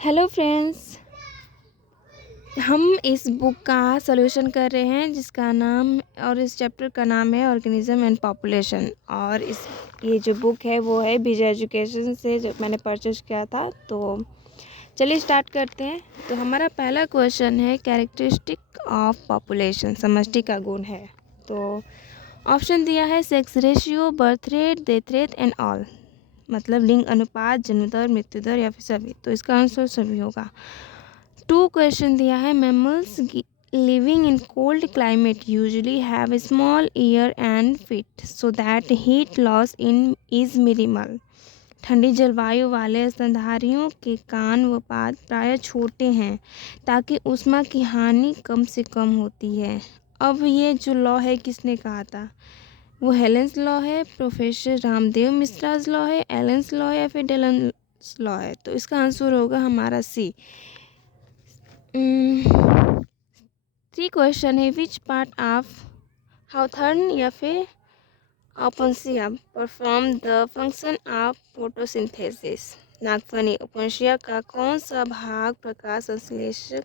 Hello friends. हम इस book का सॉल्यूशन कर रहे हैं जिसका नाम और इस चैप्टर का नाम है ऑर्गेनिज्म एंड पॉपुलेशन। और ये जो बुक है वो है विजय एजुकेशन से जो मैंने परचेज किया था। तो चलिए स्टार्ट करते हैं। तो हमारा पहला क्वेश्चन है कैरेक्टरिस्टिक ऑफ पॉपुलेशन, समष्टि का गुण है। तो ऑप्शन दिया है sex ratio, birth rate, death rate and all, मतलब लिंग अनुपात, जन्म दर, मृत्यु दर या फिर सभी। तो इसका आंसर सभी होगा। टू क्वेश्चन दिया है mammals living in cold climate usually have small year and feet so that heat loss in is minimal. ठंडी जलवायु वाले स्तनधारियों के कान व पाद प्रायः छोटे हैं ताकि ऊष्मा की हानि कम से कम होती है। अब ये जो लॉ है किसने कहा था? वो हेलेंस लॉ है, प्रोफेसर रामदेव मिश्राज लॉ है, एलेंस लॉ है या फिर डेलन्स लॉ है। तो इसका आंसर होगा हमारा सी। थ्री क्वेश्चन है विच पार्ट ऑफ हाउथर्न या फिर opuntia perform the function of photosynthesis. नागफनी ओपनसिया का कौन सा भाग प्रकाश संश्लेषक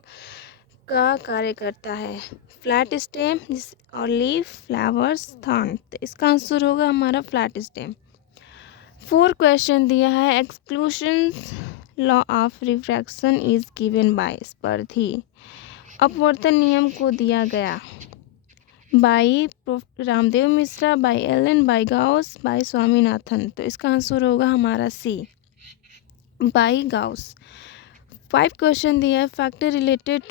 का कार्य करता है? फ्लैट स्टेम और लीफ, फ्लावर्स, थॉर्न। तो इसका आंसर होगा हमारा फ्लैट स्टेम। फोर क्वेश्चन दिया है exclusion law of refraction is given by स्पर्धी। अपवर्तन नियम को दिया गया by Ramdev Mishra, by Allen, by Gauss, by Swaminathan. तो इसका आंसर होगा हमारा C, by Gauss. Five question दिया है factor related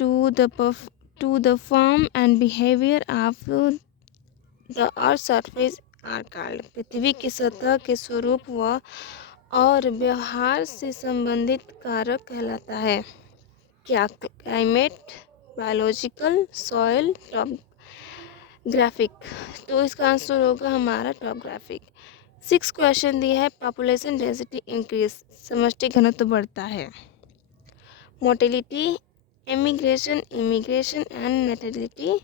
to the form and behaviour of the earth surface are called. पृथ्वी की सतह के स्वरूप व और व्यवहार से संबंधित कारक कहलाता है क्या? Climate, biological, soil, topographic. तो इसका आंसर होगा हमारा टॉपोग्राफिक। सिक्स क्वेश्चन दिया है पॉपुलेशन डेंसिटी इंक्रीज, समष्टि घनत्व बढ़ता है। Mortality, immigration, immigration and natality,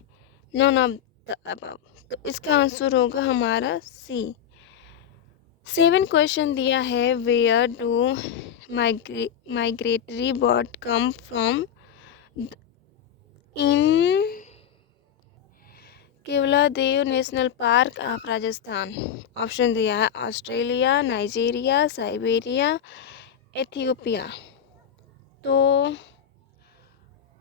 none of the above. तो इसका आंसर होगा हमारा सी। सेवन क्वेश्चन दिया है where do migratory bird come from in Keoladeo national park of Rajasthan. Option दिया है ऑस्ट्रेलिया, नाइजीरिया, साइबेरिया, एथियोपिया। तो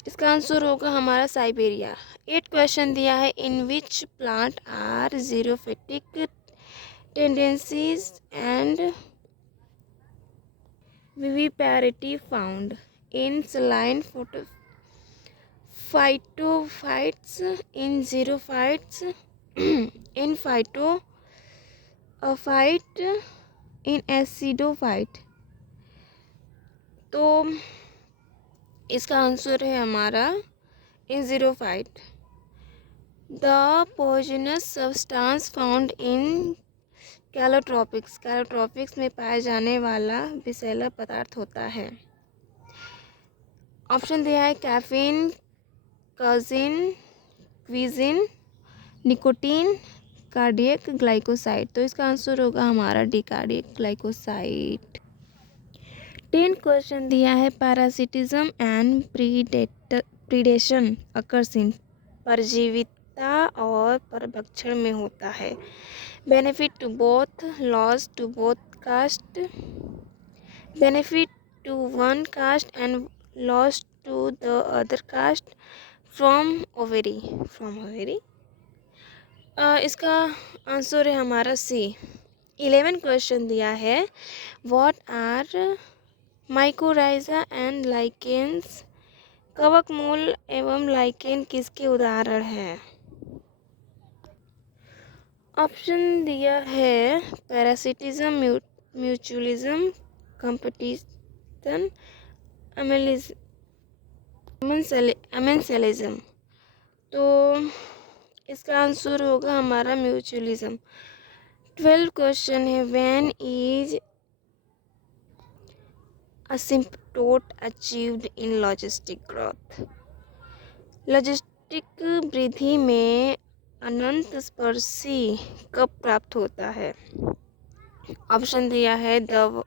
इसका आंसर होगा हमारा साइबेरिया। एट क्वेश्चन दिया है in which plant are xerophytic tendencies and viviparity found in saline phytophytes, in xerophytes, in phytophyte, in acidophyte. तो इसका आंसर है हमारा in xerophyte. The poisonous substance found in calotropis, calotropis में पाया जाने वाला विषैला पदार्थ होता है। ऑप्शन दिया है caffeine, cousin, cuisine, nicotine, cardiac glycoside. तो इसका आंसर होगा हमारा डी, कार्डियक ग्लाइकोसाइड। 10 क्वेश्चन दिया है parasitism and predation occurs in, परजीविता और परभक्षण में होता है। Benefit to both, loss to both cost, benefit to one cost and loss to the other cost from ovary. इसका आंसर है हमारा सी। 11 क्वेश्चन दिया है what are mycorrhiza and lichens. कवक मूल एवं लाइकेन किसके उदाहरण हैं? ऑप्शन दिया है पैरासिटिज्म, म्यूचुअलिज्म, कंपटीशन, अमेंसेलिज्म। तो इसका आंसर होगा हमारा म्यूचुअलिज्म। 12 क्वेश्चन है when is asymptote achieved in logistic growth। Logistic वृद्धि में अनंत स्पर्शी कब प्राप्त होता है? ऑप्शन दिया है the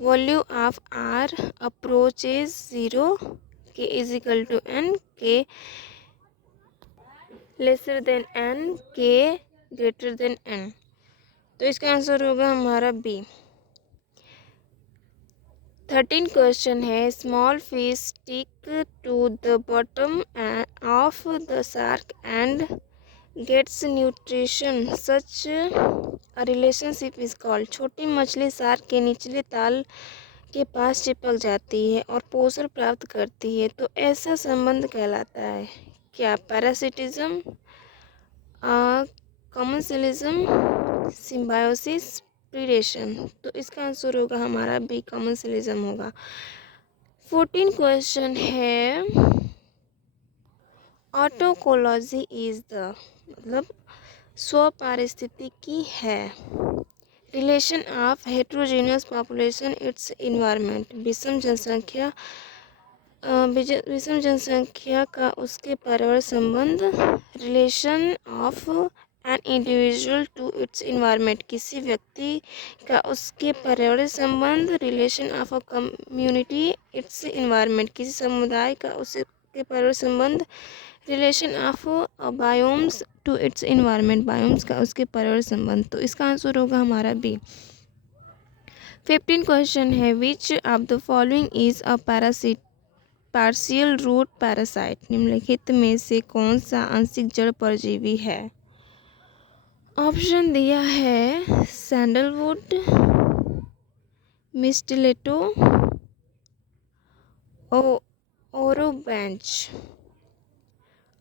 value of R approaches 0, K is equal to N, K lesser than N, K greater than N. तो इसका आंसर होगा हमारा बी। 13 क्वेश्चन है, small fish stick to the bottom of the shark and gets nutrition such a relationship is called. छोटी मछली shark के निचले ताल के पास चिपक जाती है और पोषण प्राप्त करती है, तो ऐसा संबंध कहलाता है क्या? Parasitism, commensalism, symbiosis, predation. तो इसका आंसर होगा हमारा बी, कॉमन्सलिज्म होगा। 14 क्वेश्चन है, ऑटोकोलॉजी इज द मतलब स्वपारिस्थितिकी है, relation of heterogeneous population its environment. विषम जनसंख्या का उसके पर्यावरण संबंध, relation of an individual to its environment. किसी व्यक्ति का उसके पर्यावरण संबंध, relation of a community its environment. किसी समुदाय का उसके पर्यावरण संबंध, relation of biomes to its environment. Biomes का उसके पर्यावरण संबंध। तो इसका आंसर होगा हमारा बी। 15 क्वेश्चन है, which of the following is a partial root parasite. निम्नलिखित में से कौन सा आंशिक जड़ परजीवी है? ऑप्शन दिया है सैंडलवुड, मिस्टिलेटो, ओरोबेंच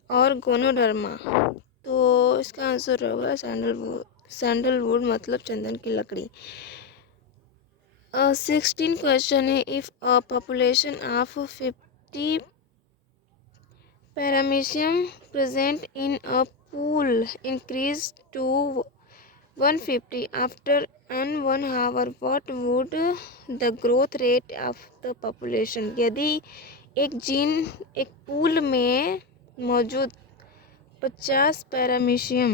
और गोनोडर्मा। तो इसका आंसर होगा सैंडलवुड। सैंडलवुड मतलब चंदन की लकड़ी। 16 क्वेश्चन है, if a population of 50 paramecium present in a pool increased to 150 after n 1 hour, what would the growth rate of the population? यदि एक पूल में मौजूद 50 पैरामीशियम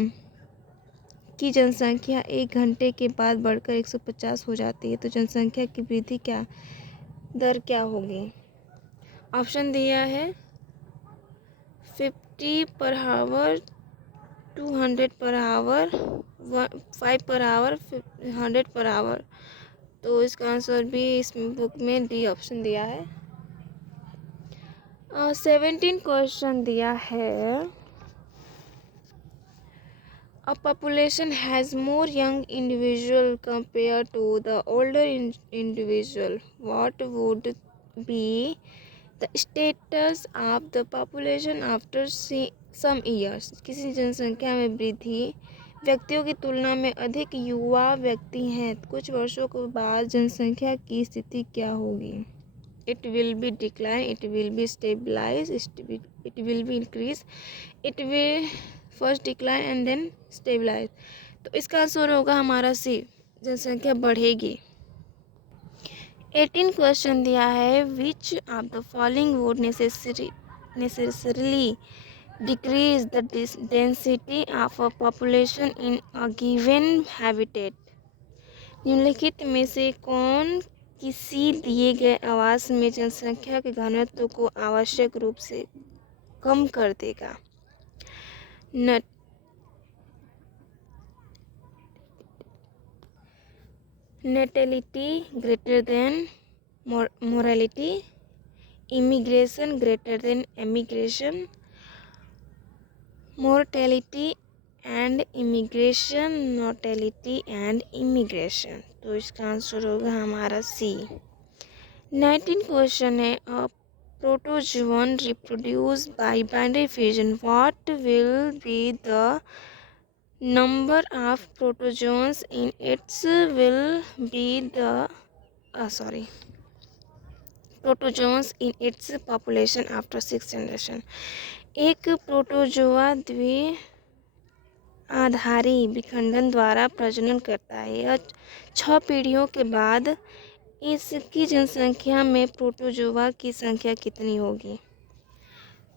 की जनसंख्या 1 घंटे के बाद बढ़कर 150 हो जाती है, तो जनसंख्या की वृद्धि दर क्या होगी? ऑप्शन दिया है 50 per hour, 200 per hour, 5 per hour, 100 per hour. तो इसका आंसर भी इस बुक में डी ऑप्शन दिया है। 17 क्वेश्चन दिया है, a population has more young individual compare to the older individual, what would be the status of the population after some years. किसी जनसंख्या में वृद्धि व्यक्तियों की तुलना में अधिक युवा व्यक्ति हैं, कुछ वर्षों के बाद जनसंख्या की स्थिति क्या होगी? It will be decline, it will be stabilize, it will be increase, it will first decline and then stabilize. तो इसका आंसर होगा हमारा सी, जनसंख्या बढ़ेगी। 18 क्वेश्चन दिया है, which of the following would necessarily decrease the density of a population in a given habitat. निम्नलिखित में से कौन किसी दिए गए आवास में जनसंख्या के घनत्व को आवश्यक रूप से कम कर देगा? Natality greater than morality, immigration greater than emigration, mortality and immigration, natality and immigration. तो इसका आंसर होगा हमारा सी। 19 क्वेश्चन है, a protozoan reproduce by binary fission, what will be the number of protozoans in its will be the protozoans in its population after 6 generation। एक protozoa द्विआधारी विखंडन द्वारा प्रजनन करता है। यह 6 पीढ़ियों के बाद इसकी जनसंख्या में प्रोटोजोआ की संख्या कितनी होगी?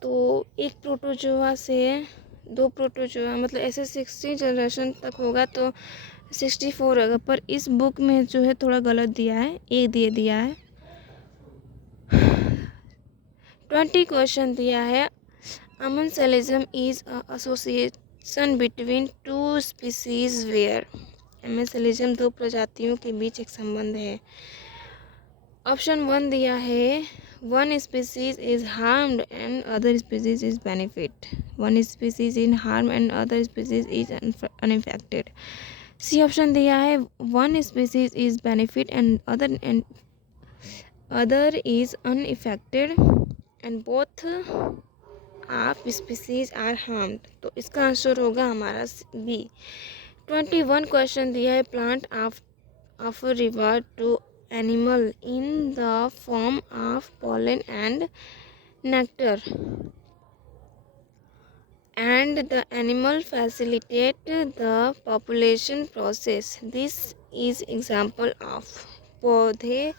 तो एक प्रोटोजोआ से 2 प्रोटोजोआ मतलब ऐसे 60 जनरेशन तक होगा, तो 64 होगा, पर इस बुक में जो है थोड़ा गलत दिया है, एक दे दिया है। 20 क्वेश्चन दिया है। Amensalism is association between two species where. Amensalism दो प्रजातियों के बीच एक संबंध है। ऑप्शन 1 दिया है, one species is harmed and other species is benefit. One species in harm and other species is unaffected. C option दिया है, one species is benefit and other is unaffected and both of species are harmed. तो इसका answer होगा हमारा B. 21 question दिया है, plant of river to animal in the form of pollen and nectar and the animal facilitate the population process. This is example of। पौधे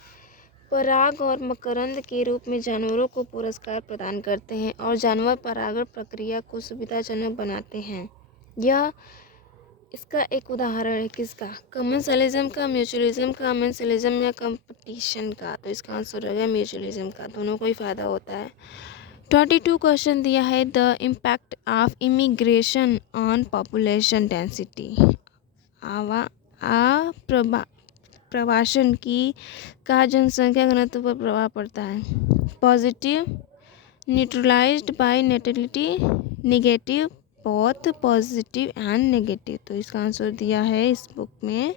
पराग और मकरंद के रूप में जानवरों को पुरस्कार प्रदान करते हैं और जानवर परागण प्रक्रिया को सुविधाजनक बनाते हैं। यह इसका एक उदाहरण है किसका? कमेंसलिज्म का, म्यूचुअलिज्म का, अमेंसलिज्म या कंपटीशन का। तो इसका आंसर रहेगा म्यूचुअलिज्म का, दोनों को ही फायदा होता है। 22 क्वेश्चन दिया है, the impact of immigration on population density. प्रवासन का जनसंख्या घनत्व पर प्रभाव पड़ता है। Positive, neutralized by natality, negative, both positive and negative. तो इसका आंसर दिया है इस बुक में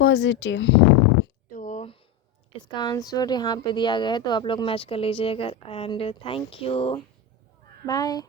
पॉजिटिव। तो इसका आंसर यहाँ पे दिया गया है, तो आप लोग मैच कर लीजिएगा। And thank you, bye.